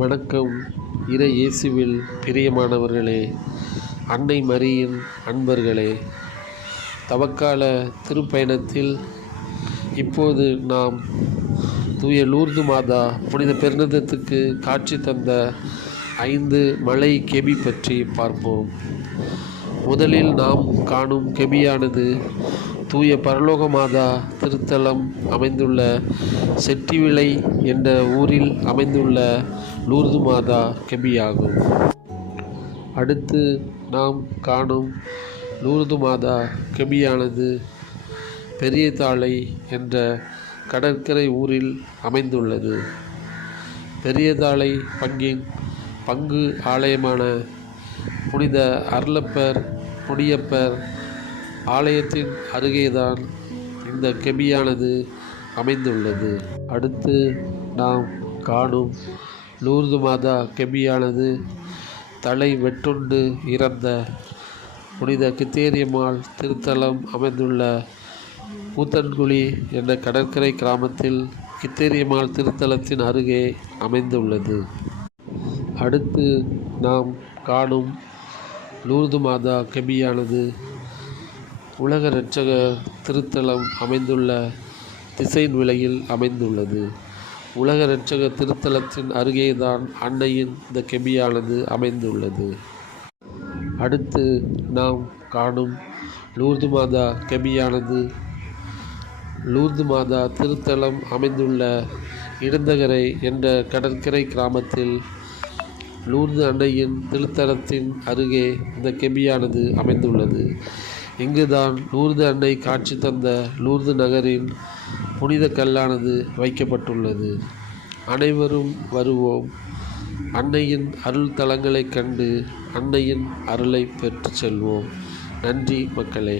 வணக்கம். இறை இயேசுவில் பிரியமானவர்களே, அன்னை மரியின் அன்பர்களே, தவக்கால திருப்பயணத்தில் இப்போது நாம் தூய லூர்து மாதா புனித பெருநிதத்துக்கு காட்சி தந்த 5 மலை கெபி பற்றி பார்ப்போம். முதலில் நாம் காணும் கெபியானது தூய பரலோக மாதா திருத்தலம் அமைந்துள்ள செட்டிவிளை என்ற ஊரில் அமைந்துள்ள லூர்து மாதா கெபியாகும். அடுத்து நாம் காணும் லூர்து மாதா கெபியானது பெரியதாழை என்ற கடற்கரை ஊரில் அமைந்துள்ளது. பெரியதாழை பங்கின் பங்கு ஆலயமான புனித அருளப்பர் முடியப்பர் ஆலயத்தின் அருகேதான் இந்த கெபியானது அமைந்துள்ளது. அடுத்து நாம் காணும் லூர்து மாதா கெபியானது தலை வெட்டுண்டு இறந்த புனித கித்தேரியம்மாள் திருத்தலம் அமைந்துள்ள கூத்தன்குழி என்ற கடற்கரை கிராமத்தில் கித்தேரியம்மாள் திருத்தலத்தின் அருகே அமைந்துள்ளது. அடுத்து நாம் காணும் லூர்து மாதா கெபியானது உலக இரட்சகர் திருத்தலம் அமைந்துள்ள திசைன் விலையில் அமைந்துள்ளது. உலக இரட்சகர் திருத்தலத்தின் அருகேதான் அன்னையின் இந்த கெபியானது அமைந்துள்ளது. அடுத்து நாம் காணும் லூர்து மாதா கெபியானது லூர்து மாதா திருத்தலம் அமைந்துள்ள இடந்தகரை என்ற கடற்கரை கிராமத்தில் லூர்து அன்னையின் திருத்தலத்தின் அருகே இந்த கெபியானது அமைந்துள்ளது. இங்குதான் லூர்து அன்னை காட்சி தந்த லூர்து நகரின் புனித கல்லானது வைக்கப்பட்டுள்ளது. அனைவரும் வருவோம், அன்னையின் அருள் தலங்களை கண்டு அன்னையின் அருளை பெற்று செல்வோம். நன்றி மக்களே.